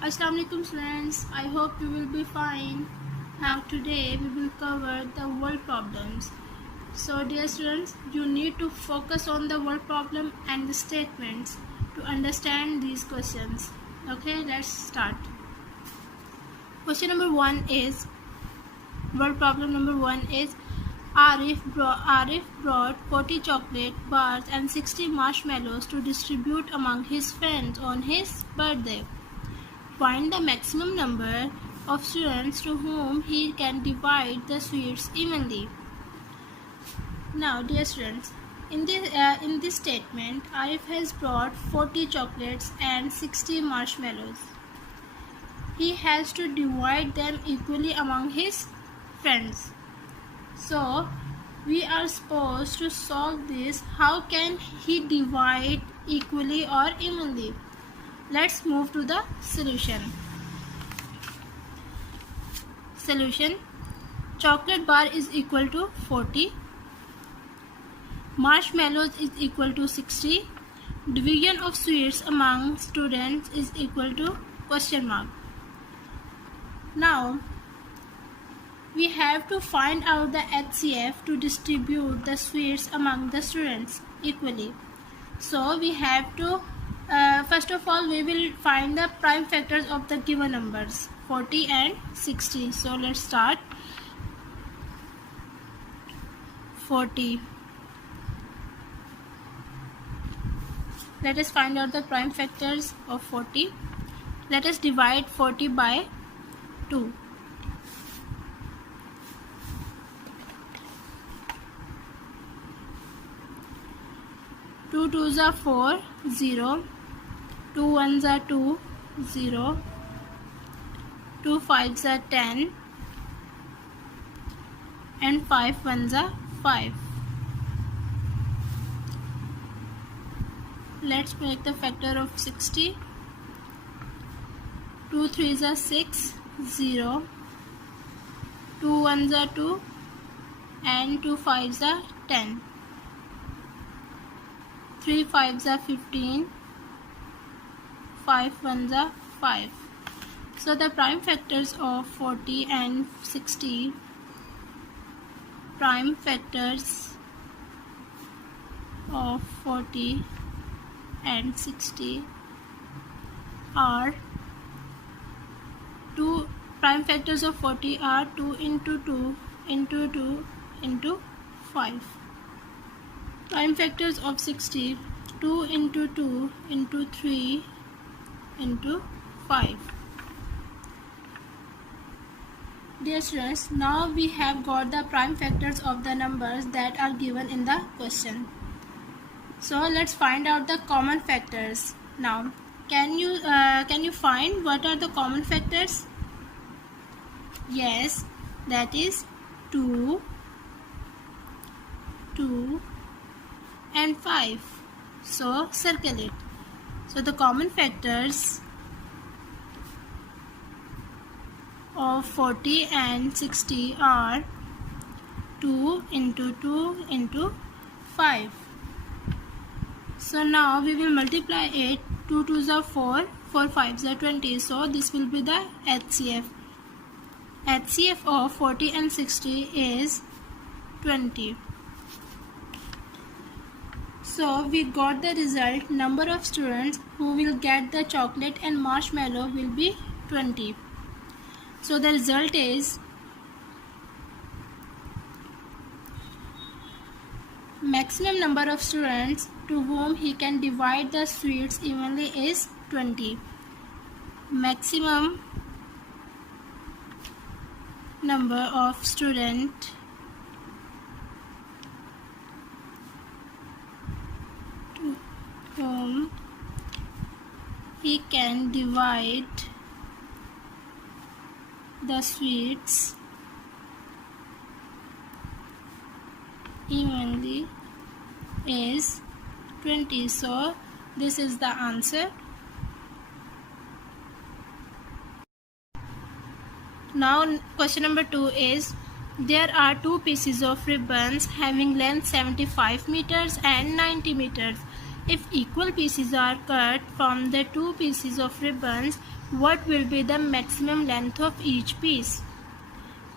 Assalamu alaikum friends, I hope you will be fine. Now today we will cover the world problems. So dear students, you need to focus on the word problem and the statements to understand these questions. Okay, let's start. Question number 1 is, word problem number 1 is, Arif brought 40 chocolate bars and 60 marshmallows to distribute among his friends on his birthday. Find the maximum number of students to whom he can divide the sweets evenly. Now, dear students, in this statement, Arif has brought 40 chocolates and 60 marshmallows. He has to divide them equally among his friends. So, we are supposed to solve this. How can he divide equally or evenly? Let's move to the solution. Solution: chocolate bar is equal to 40, marshmallows is equal to 60, division of sweets among students is equal to question mark. Now we have to find out the HCF to distribute the sweets among the students equally. So we have to first of all we will find the prime factors of the given numbers 40 and 60. So let's start. 40. Let us find out the prime factors of 40. Let us divide 40 by 2. 2 2s are 4, 0. 2 1s are 2, 0. 2 5s are 10. And 5 1s are 5. Let's make the factor of 60. 2 3s are 6, 0. 2 1s are 2. And 2 5s are 10. 3 5s are 15. 5 1s are 5. So the prime factors of 40 and 60, prime factors of 40 and 60 are 2. Prime factors of 40 are 2 into 2 into 2 into 5. Prime factors of 60, 2 into 2 into 3 into 5. Dear students, now we have got the prime factors of the numbers that are given in the question. So let's find out the common factors. Now, can you find what are the common factors? Yes, that is 2, 2 and 5. So circle it. So the common factors of 40 and 60 are 2 into 2 into 5. So now we will multiply it. 2 2s are 4, 4 5s are 20. So this will be the HCF. HCF of 40 and 60 is 20. So we got the result. Number of students who will get the chocolate and marshmallow will be 20. So the result is maximum number of students to whom he can divide the sweets evenly is 20. Maximum number of students to whom he can divide the sweets evenly is 20. So this is the answer. Now question number 2 is, there are 2 pieces of ribbons having length 75 meters and 90 meters. If equal pieces are cut from the two pieces of ribbons, what will be the maximum length of each piece?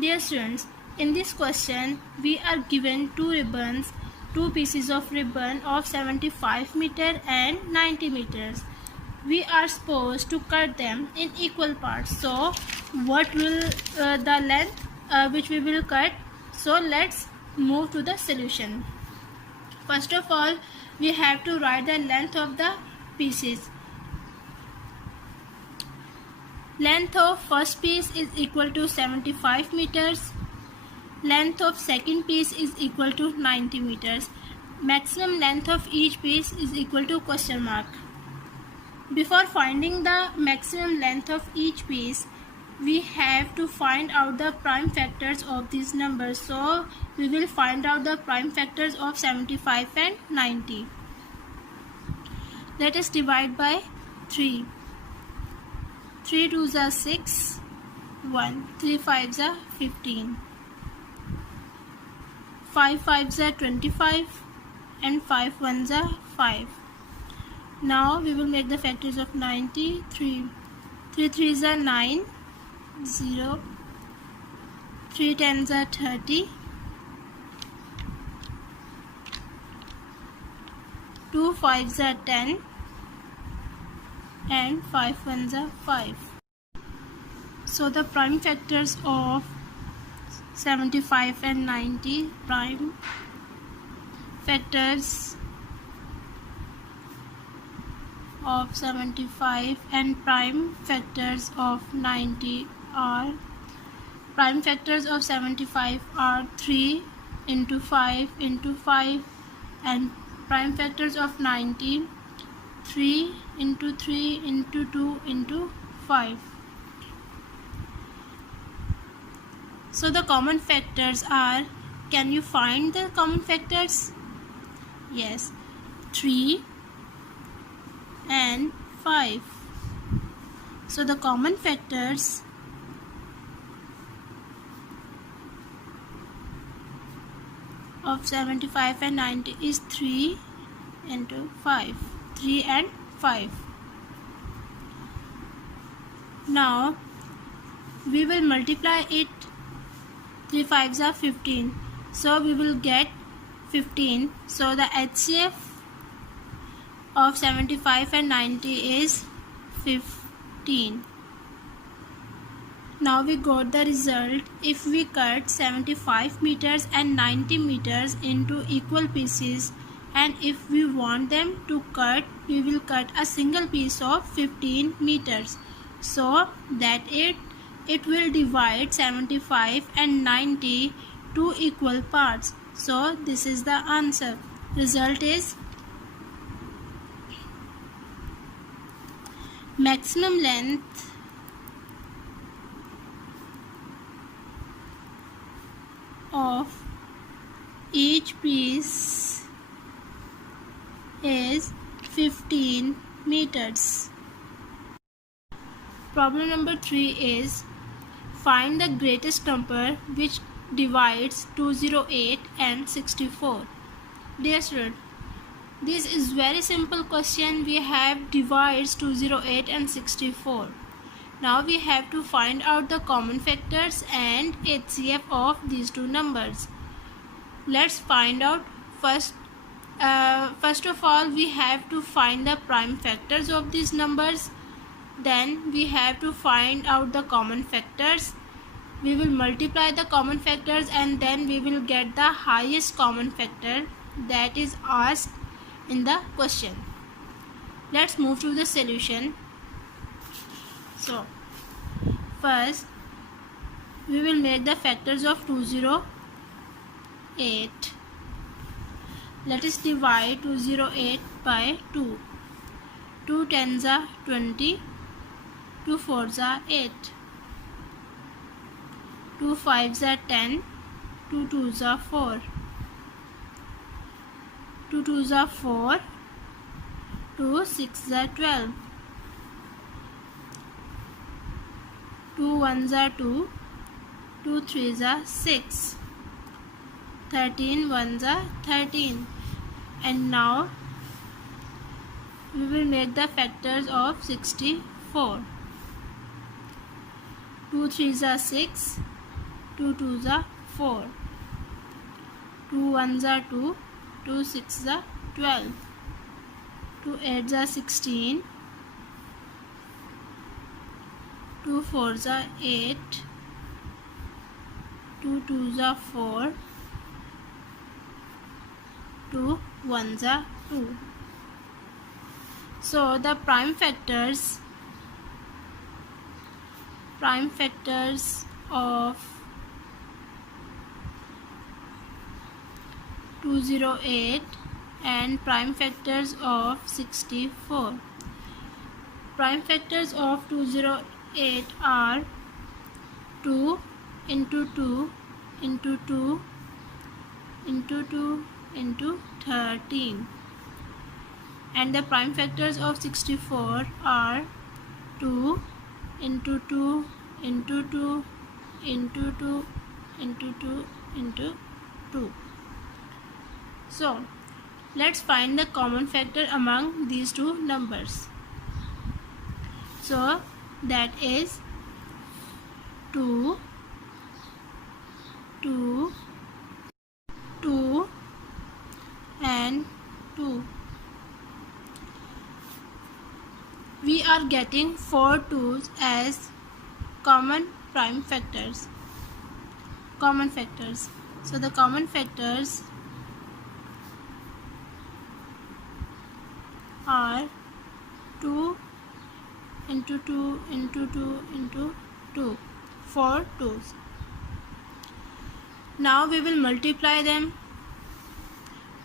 Dear students, in this question, we are given two ribbons, two pieces of ribbon of 75 meter and 90 meters. We are supposed to cut them in equal parts. So, what will the length which we will cut? So, let's move to the solution. First of all, we have to write the length of the pieces. Length of first piece is equal to 75 meters. Length of second piece is equal to 90 meters. Maximum length of each piece is equal to question mark. Before finding the maximum length of each piece, we have to find out the prime factors of these numbers. So, we will find out the prime factors of 75 and 90. Let us divide by 3. 3 2s are 6, 1. 3 5s are 15. 5 5s are 25 and 5 1s are 5. Now we will make the factors of 90. 3 3s are 9, 0. 3 10s are 30. 2 5s are 10 and 5 1s are 5. So the prime factors of 75 and 90, prime factors of 75 and prime factors of 90 are, prime factors of 75 are 3 into 5 into 5, and prime factors of 90 3 into 3 into 2 into 5. So the common factors are, can you find the common factors? Yes, 3 and 5. So the common factors of 75 and 90 is 3 into 5. 3 and 5. Now we will multiply it. 3 5s are 15. So we will get 15. So the HCF of 75 and 90 is 15. Now we got the result. If we cut 75 meters and 90 meters into equal pieces, and if we want them to cut, we will cut a single piece of 15 meters. So that it will divide 75 and 90 to equal parts. So this is the answer. Result is maximum length of each piece is 15 meters. Problem number 3 is, find the greatest number which divides 208 and 64. Dear student, this is very simple question. We have divides 208 and 64. Now we have to find out the common factors and HCF of these two numbers. Let's find out first. First of all, we have to find the prime factors of these numbers. Then we have to find out the common factors. We will multiply the common factors and then we will get the highest common factor that is asked in the question. Let's move to the solution. So first we will make the factors of 208. Let us divide 208 by 2. 2 10s are 20. 2 4s are 8. 2 5s are 10. 2 2s are 4. 2 2s are 4. 2 6s are 12. 2 1s are 2. 2 3s are 6. 13 1s are 13. And now we will make the factors of 64. 2 3s are 6, 2 2s are 4, 2 1s are 2, 2 6s are 12, 2 8s are 16, 2 4s are 8, 2 2s are 4, 2 1s are 2. So the prime factors of 208 and prime factors of 64. Prime factors of 208 are 2 into 2 into 2 into 2 into 13, and the prime factors of 64 are 2 into 2 into 2 into 2 into 2 into 2. So let's find the common factor among these two numbers. So that is 2, 2, 2 and 2. We are getting 4 2's as common factors. So the common factors are 2 into 2 into 2 into 2, 4 2's. Now we will multiply them.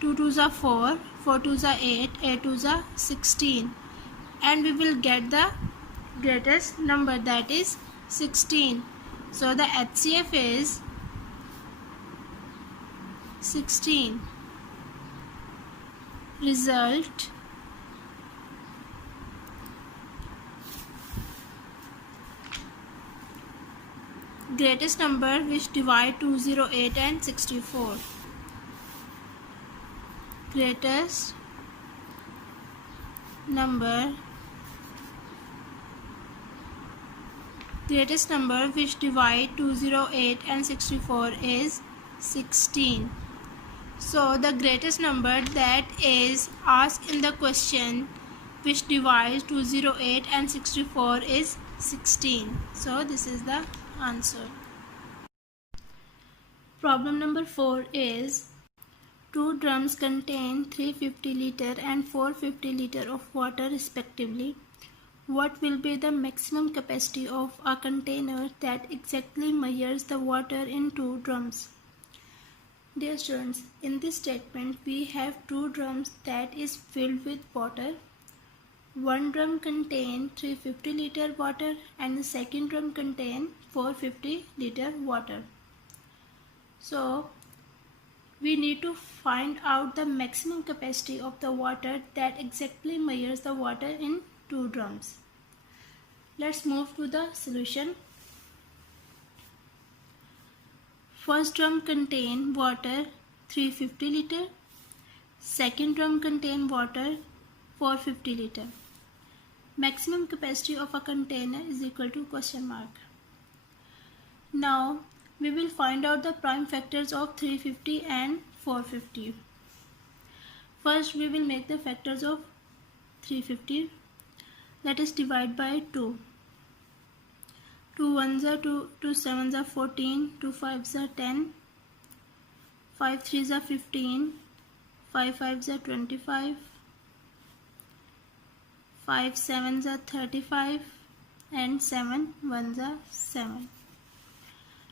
2 2's are 4, 4 2's are 8, 8 2's are 16, and we will get the greatest number, that is 16. So the HCF is 16. Result: greatest number which divide 208 and 64. Greatest number which divide 208 and 64 is 16. So the greatest number that is asked in the question which divides 208 and 64 is 16. So this is the answer. Problem number 4 is 2 drums contain 350 liter and 450 liter of water respectively. What will be the maximum capacity of a container that exactly measures the water in 2 drums? Dear students, in this statement we have 2 drums that is filled with water. One drum contains 350 liter water and the second drum contains 450 liter water. So we need to find out the maximum capacity of the water that exactly measures the water in 2 drums. Let's move to the solution. First drum contain water 350 liter. Second drum contain water 450 liter. Maximum capacity of a container is equal to question mark. Now we will find out the prime factors of 350 and 450. First we will make the factors of 350. Let us divide by 2. 2 1s are 2, 2 7s are 14, 2 5s are 10, 5 3s are 15, 5 5s are 25, 5 7s are 35, and 7 1s are 7.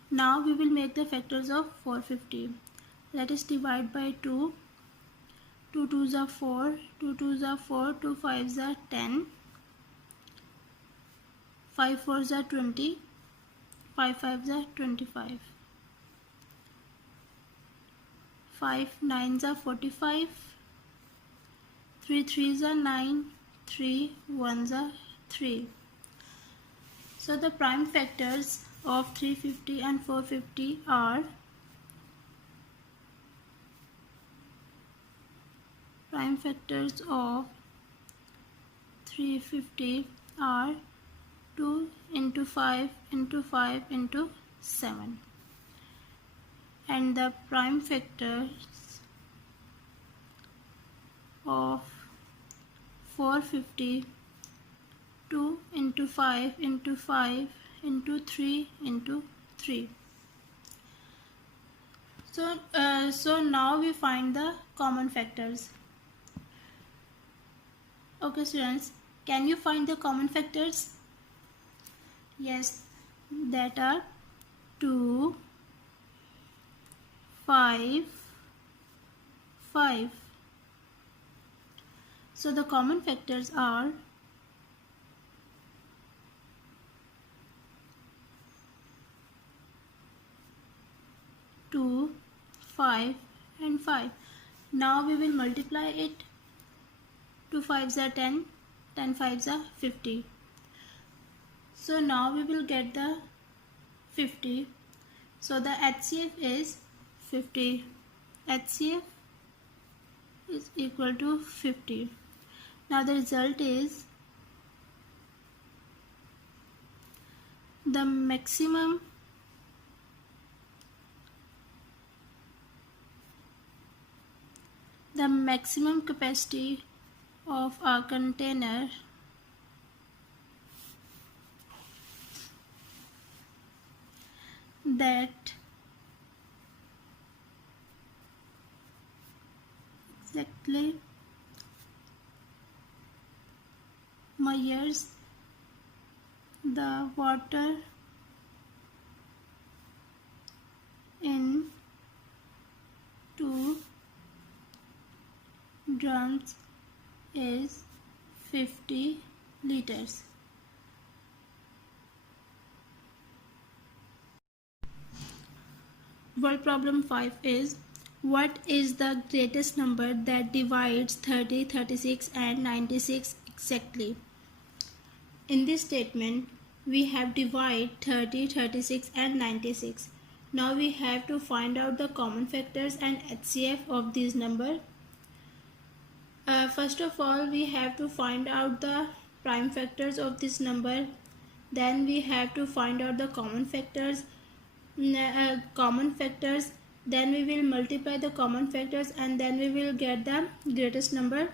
Now we will make the factors of 450. Let us divide by 2. 2 2s are 4, 2 2s are 4, 2 5s are 10, 5 4s are 20, 5 5s are 25, 5 9s are 45, 3 3s are 9, 3 1s are 3. So the prime factors of 350 and 450 are prime factors of 350 are 2 into 5 into 5 into 7, and the prime factors of 450, 2 into 5 into 5 into 3 into 3. So now we find the common factors. Okay students, can you find the common factors? Yes, that are 2, 5, 5. So the common factors are 2, 5 and 5. Now we will multiply it. 2 5s are 10, 10 5s are 50. So now we will get the 50. So the HCF is 50. HCF is equal to 50. Now the result is the maximum capacity of a container that exactly measures the water in 2 drums is 50 liters. Word problem 5 is, what is the greatest number that divides 30, 36 and 96 exactly? In this statement, we have divided 30, 36 and 96. Now we have to find out the common factors and HCF of these numbers. First of all, we have to find out the prime factors of this number. Then we have to find out the common factors. Then we will multiply the common factors, and then we will get the greatest number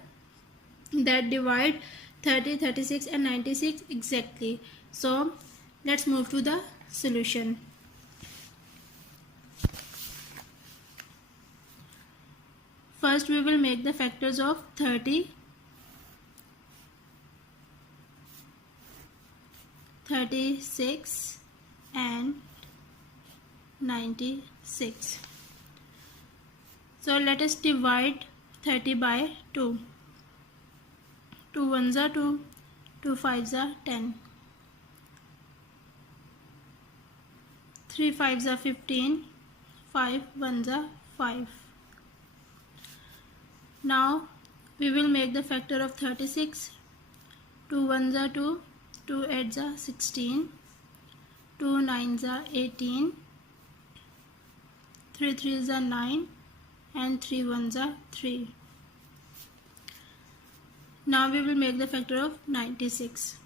that divide 30, 36 and 96 exactly. So let's move to the solution. First we will make the factors of 30, 36 and 96. So let us divide 30 by 2. 2 1s are 2, 2 5s are 10, 3 5s are 15, 5 1s are 5. Now we will make the factor of 36. 2 1s are 2, 2 8s are 16, 2 9s are 18, 3 3s are 9 and 3 1s are 3. Now we will make the factor of 96.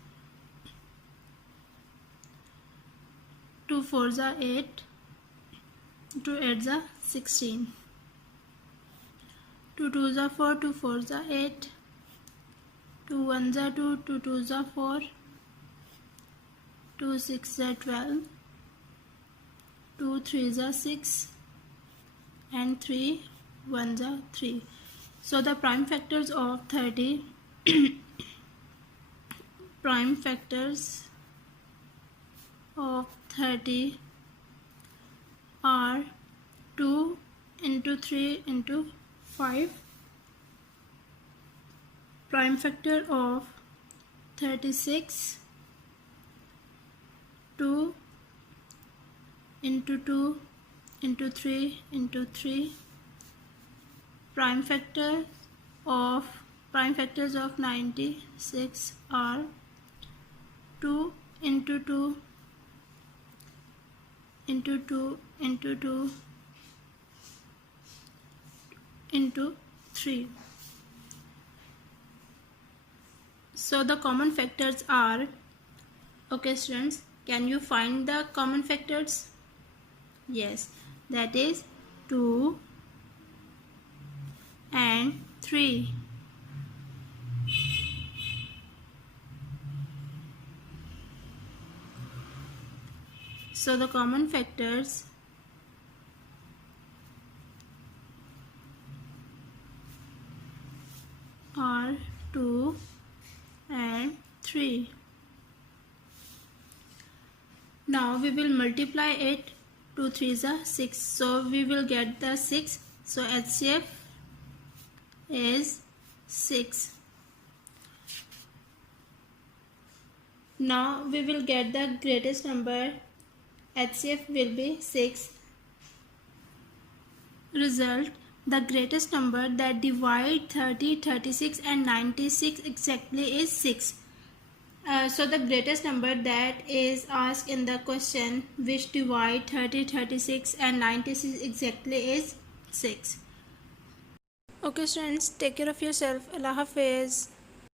2 4s are 8, 2 8s are 16, 2 2s are 4, 2 4s are 8, 2 1s are 2, 2 2s are 4, 2 6s are 12, 2 3s are 6 and 3 1s are 3. So the prime factors of 30 prime factors of 30 are 2 into 3 into 5. Prime factor of 36, 2 into 2 into 3 into 3. Prime factors of 96 are 2 into 2 into 2 into 2 into 3. So the common factors are, okay students, can you find the common factors? Yes, that is 2 and 3. So the common factors are 2 and 3. Now we will multiply it. 2 3s are 6. So we will get the 6. So HCF is 6. Now we will get the greatest number. HCF will be 6. Result, the greatest number that divide 30, 36 and 96 exactly is 6. So the greatest number that is asked in the question which divide 30, 36 and 96 exactly is 6. Okay students, take care of yourself. Allah Hafiz.